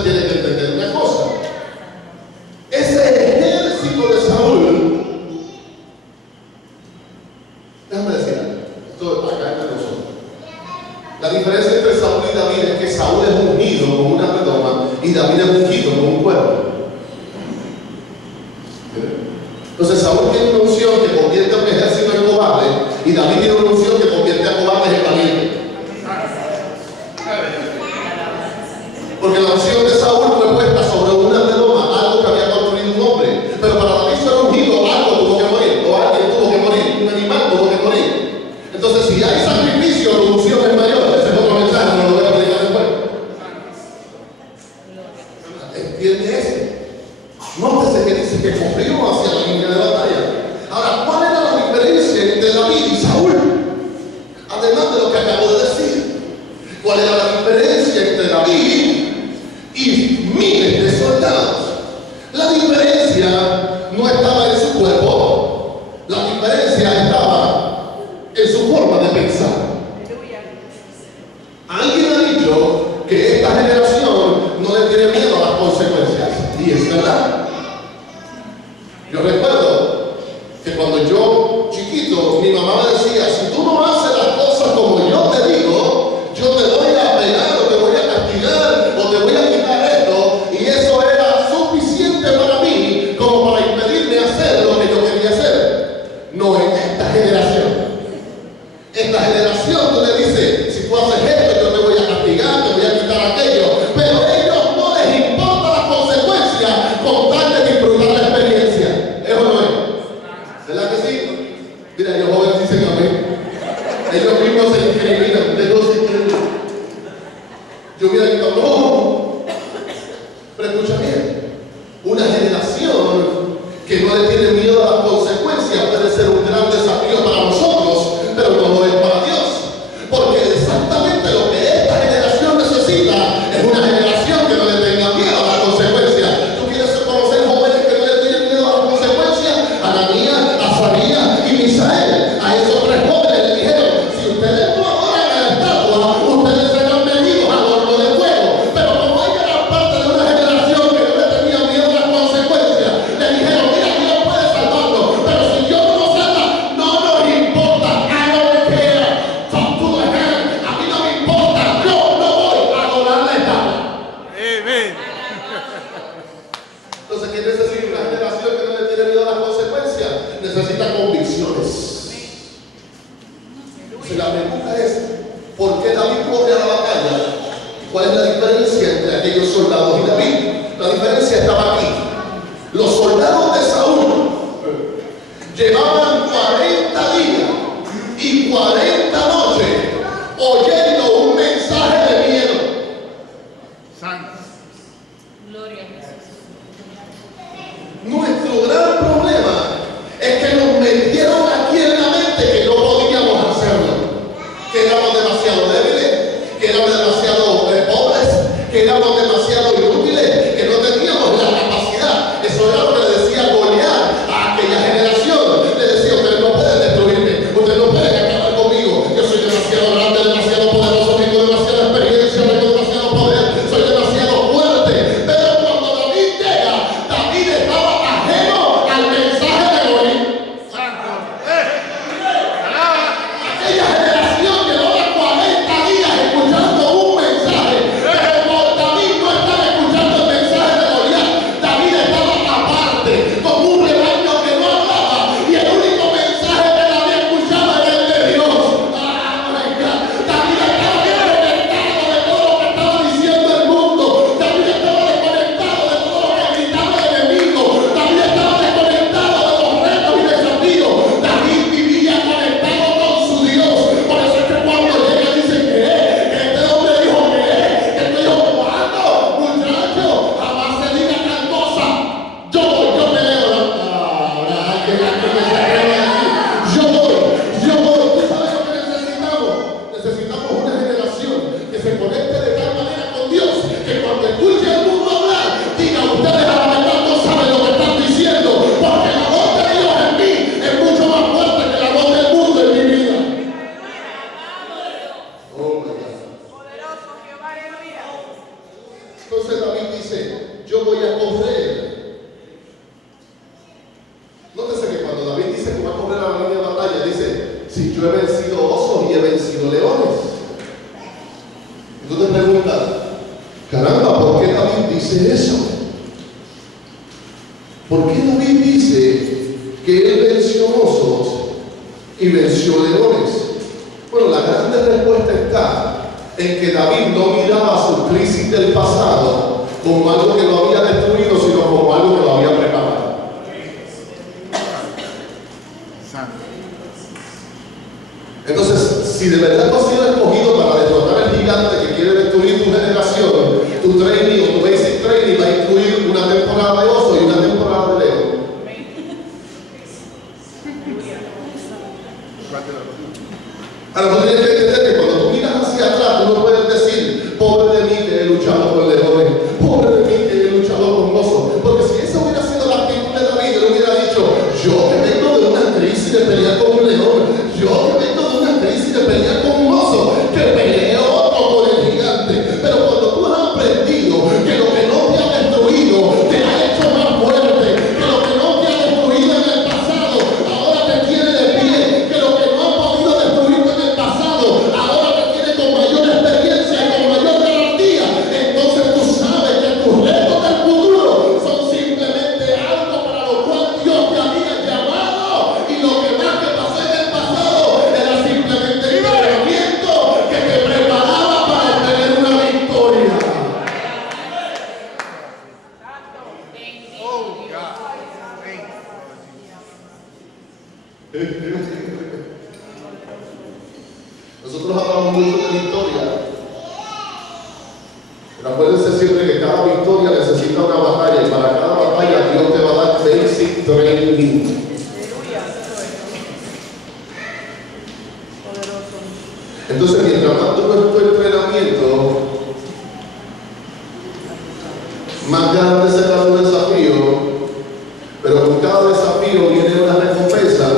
usted tiene que entender una cosa. Ese ejército de Saúl, déjame decir algo, esto acá entre nosotros. La diferencia entre Saúl y David es que Saúl es ungido con una redoma y David es ungido con un cuerno. Entonces Saúl tiene una unción que convierte a un ejército en cobarde y David tiene una unción que convierte a cobardes en valientes. Porque la unción de Saúl fue puesta sobre una redoma, algo que había construido un hombre. Pero para David ser ungido, algo tuvo que morir, o alguien tuvo que morir, un animal tuvo que morir. Entonces, si hay sacrificio, la unción es mayor. Ese es otro mensaje, no lo voy a predicar después. ¿Entiende eso? Nótese que dice que corrió hacia la línea de batalla. Ahora, ¿cuál era la diferencia entre David y Saúl? Además de lo que acabo de decir, ¿cuál era la diferencia entre David y miles de soldados? La diferencia no estaba en su cuerpo, la diferencia estaba en su forma de pensar. Alguien ha dicho que esta generación no le tiene miedo a las consecuencias, y es verdad. Yo recuerdo que cuando yo chiquito, mi mamá me decía: si tú no haces las cosas como yo te digo, yo te voy a pegar o te voy a castigar o te voy a quitar esto, y eso era suficiente para mí como para impedirme hacer lo que yo quería hacer. No en esta generación. Esta generación tú le dices: si tú haces esto, yo te voy a castigar, te voy a quitar aquello, pero a ellos no les importa las consecuencias con tal de disfrutar la experiencia. ¿Es o no es? ¿Verdad que sí? Mira, ellos jóvenes dicen amén. Ellos mismos se incriminan, de no se quieren. Yo hubiera dicho no. Pero escucha bien, una generación que no le tiene miedo a las consecuencias puede ser un gran desafío para nosotros, pero no lo es para Dios. Porque exactamente lo que esta generación necesita es una generación que no le tenga miedo a las consecuencias. ¿Tú quieres conocer jóvenes que no le tienen miedo a las consecuencias? Ananías, Azarías y Misael. A esos tres jóvenes le dijeron: si ustedes no adoran a la estatua, ustedes serán vendidos al horno de fuego. Pero como hay gran parte de una generación que no le tenía miedo a las consecuencias, le dijeron: mira, Dios puede salvarnos, pero si Dios no nos salva, no nos importa. I don't care. Talk to the hand. A mí no me importa. Yo no voy a adorar la estatua. Amén. Entonces, ¿qué necesita una generación que no le tiene miedo a las consecuencias? Necesita convicciones. Entonces, la pregunta es: ¿por qué David corre a la batalla? ¿Cuál es la diferencia entre aquellos soldados y David? La diferencia estaba aquí. Los soldados de Saúl llevaban 40 días y 40 noches oyendo un mensaje de miedo. Santo. Gloria a Jesús. Nuestro gran problema es que nos metieron aquí en la mente que no podíamos hacerlo, que éramos demasiado débiles, que éramos demasiado pobres, que éramos demasiado inútiles, que no teníamos la capacidad. Eso era lo que le decía Goliat a aquella generación. Le decía: ustedes no pueden destruirme, ustedes no pueden acabar conmigo. Yo soy demasiado grande, demasiado poderoso, tengo demasiada experiencia, tengo demasiado poder, soy demasiado fuerte. Pero cuando David llega, David estaba ajeno al mensaje de Goliat. Santo. Aquella generación llevaba 40 días escuchando un mensaje, pero David no Entonces David dice, yo voy a correr. Nótese que cuando David dice que va a correr a la línea de batalla, dice, si yo he vencido osos y he vencido leones. Y tú te preguntas, caramba, ¿por qué David dice eso? ¿Por qué David dice que él venció osos y venció leones? Bueno, la gran respuesta está en que David no miraba su crisis del pasado como algo que lo había destruido, sino como algo que lo había preparado. Santo. Entonces, si de verdad tú has sido escogido para derrotar al gigante que quiere destruir tu generación, tu training o tu basic training va a incluir una temporada de oso y una temporada de león. Ahora, tú tienes que entender que cuando tú miras hacia atrás, tú no puedes decir, pobre de mí que he luchado con leones, pobre de mí que he luchado con osos. Porque si esa hubiera sido la actitud de David, él hubiera dicho, yo que vengo de una crisis de pelear con un león, yo que vengo de una crisis de pelear con un oso, que pelee otro con el gigante. Pero cuando tú has aprendido que lo que no te ha destruido te ha hecho más fuerte, que lo que no te ha destruido en el pasado ahora te tiene de pie, que lo que no ha podido destruirte en el pasado ahora te tiene con mayor experiencia y con mayor garantía, entonces tú sabes que tus retos del futuro son simplemente algo para lo cual Dios te había llamado, y lo que más que pasó en el pasado era simplemente el entrenamiento que te preparaba para obtener una victoria. Oh, God. Thank you. Nosotros hablamos mucho de victoria, pero acuérdense siempre que cada victoria necesita una batalla, y para cada batalla Dios te va a dar basic training. Entonces, mientras más duro es tu entrenamiento, más grande será tu desafío, pero con cada desafío viene una recompensa.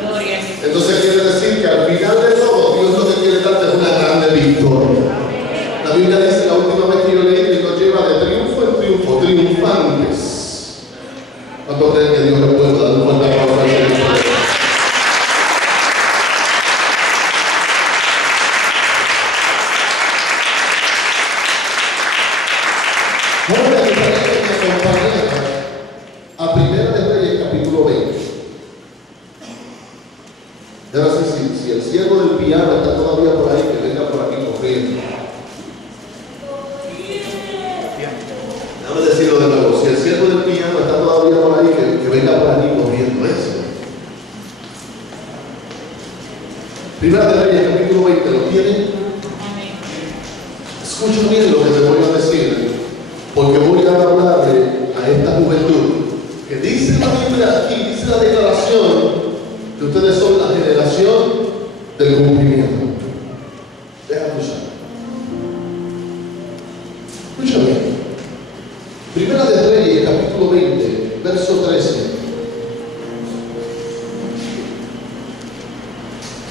Gloria a Jesús. Entonces quiere decir que al final de todo, Dios lo que quiere darte es una grande victoria. La Biblia dice, la última vez que yo leí, que nos lleva de triunfo en triunfo, triunfantes. ¿Cuánto creen que Dios le puede dar un fuerte aplauso al Señor? Ahora me gustaría que me acompañara a Primera de Reyes, capítulo 20. Y ahora sí, si el siervo del piano está todavía por ahí, que venga por aquí corriendo. Déjame decirlo de nuevo, si el siervo del piano está todavía por ahí, que venga por aquí corriendo. Eso. Primera de Reyes, capítulo 20, ¿lo tienen? Amén. Escucha bien lo que te voy a decir, porque voy a hablarle a esta juventud, que dice la Biblia aquí, dice la declaración, que ustedes son la generación del cumplimiento. Deja escuchar. Escucha bien. Primera de Reyes, capítulo 20, verso 13.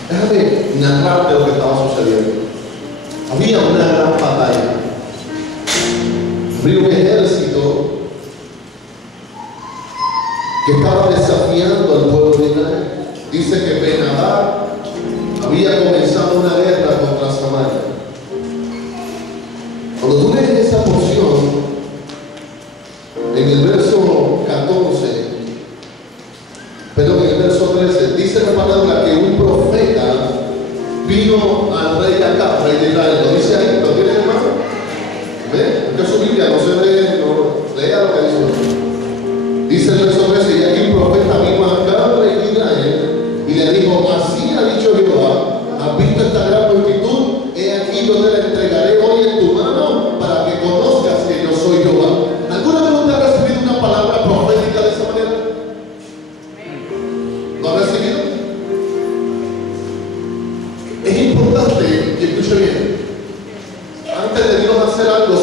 Déjame narrarte lo que estaba sucediendo. Había una gran batalla. Había un ejército que estaba desafiando al pueblo de Israel. Dice que Ben-Hadad había comenzado una guerra contra Samaria. Cuando tú lees esa porción, en el verso 14, pero en el verso 13, dice la palabra que un profeta vino al rey Acab, rey de Israel. Lo dice ahí, ¿lo tiene, hermano? ¿Ve? Porque su Biblia no se lee, no lea lo que dice. Dice el verso 13, y aquí un profeta vino a Acab, rey de Israel, y le dijo, así ha dicho Jehová, ¿has visto esta gran multitud? He aquí yo te la entregaré hoy en tu mano para que conozcas que yo soy Jehová. ¿Alguna vez usted ha recibido una palabra profética de esa manera? ¿Lo ha recibido? Es importante que escuche bien. Antes de Dios hacer algo,